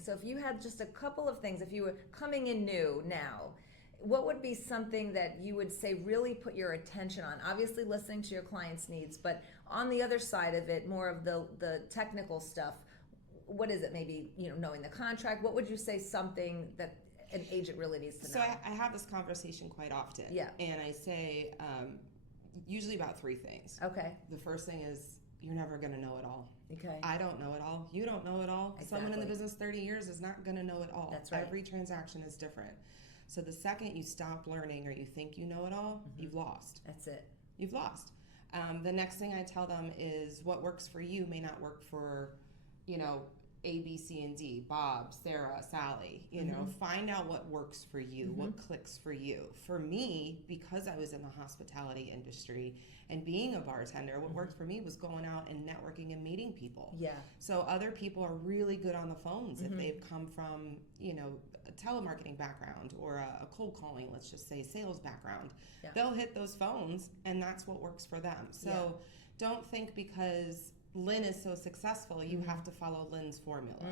So if you had just a couple of things, if you were coming in new now, what would be something that you would say really put your attention on? Obviously listening to your clients' needs, but on the other side of it, more of the technical stuff, what is it? Maybe, knowing the contract. What would you say something that an agent really needs to know? So I have this conversation quite often. Yeah. And I say usually about 3 things. Okay. The first thing is you're never going to know it all. Okay. I don't know it all. You don't know it all. Exactly. Someone in the business 30 years is not going to know it all. That's right. Every transaction is different. So the second you stop learning or you think you know it all, you've lost. That's it. You've lost. The next thing I tell them is what works for you may not work for, A, B, C, and D, Bob, Sarah, Sally, find out what works for you, what clicks for you. For me, because I was in the hospitality industry and being a bartender, what worked for me was going out and networking and meeting people. Yeah. So other people are really good on the phones if they've come from, a telemarketing background or a cold calling, let's just say sales background. Yeah. They'll hit those phones and that's what works for them. So don't think because Lynn is so successful, you have to follow Lynn's formula.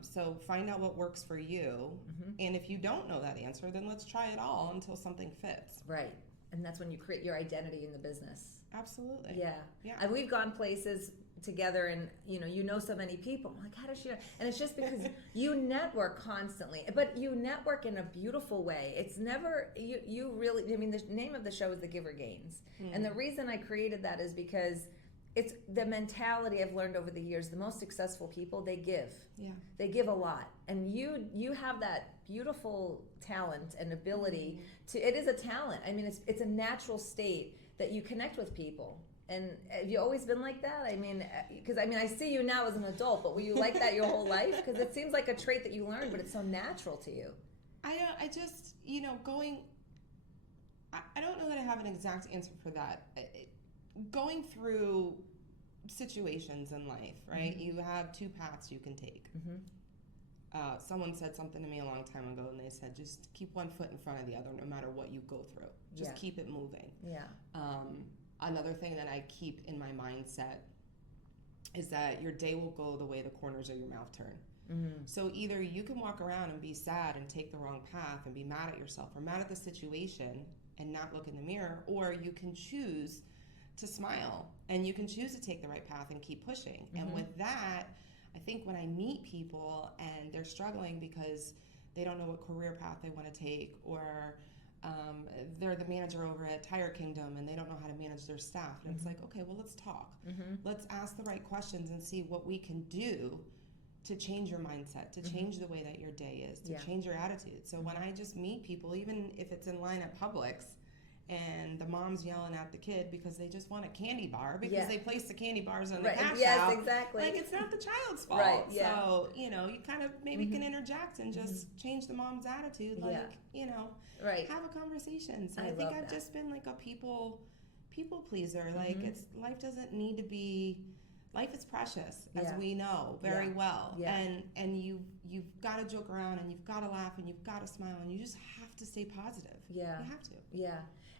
So find out what works for you. And if you don't know that answer, then let's try it all until something fits. Right. And that's when you create your identity in the business. Absolutely. Yeah. And we've gone places together and, you know so many people. I'm like, how does she know? And it's just because you network constantly, but you network in a beautiful way. It's never, you really, the name of the show is The Giver Gains. And the reason I created that is because it's the mentality I've learned over the years. The most successful people, they give. Yeah. They give a lot. And you have that beautiful talent and ability to, it is a talent. It's a natural state that you connect with people. And have you always been like that? Because I see you now as an adult, but were you like that your whole life? Because it seems like a trait that you learned, but it's so natural to you. I just, I don't know that I have an exact answer for that. Going through situations in life, right? You have 2 paths you can take. Someone said something to me a long time ago, and they said, just keep one foot in front of the other no matter what you go through. Just keep it moving. Yeah. Another thing that I keep in my mindset is that your day will go the way the corners of your mouth turn. So either you can walk around and be sad and take the wrong path and be mad at yourself or mad at the situation and not look in the mirror, or you can choose to smile and you can choose to take the right path and keep pushing. And with that, I think when I meet people and they're struggling because they don't know what career path they want to take, or they're the manager over at Tire Kingdom and they don't know how to manage their staff, and it's like, okay, well, let's talk. Let's ask the right questions and see what we can do to change your mindset, to change the way that your day is, to change your attitude. So when I just meet people, even if it's in line at Publix, and the mom's yelling at the kid because they just want a candy bar because they placed the candy bars on the cash out. Yes, exactly. Like, it's not the child's fault. Right, yeah. So, you kind of maybe can interject and just change the mom's attitude. Like, have a conversation. So I think I've just been like a people pleaser. Like, life doesn't need to be, life is precious, as we know very well. And you've got to joke around and you've got to laugh and you've got to smile and you just have to stay positive. You have to.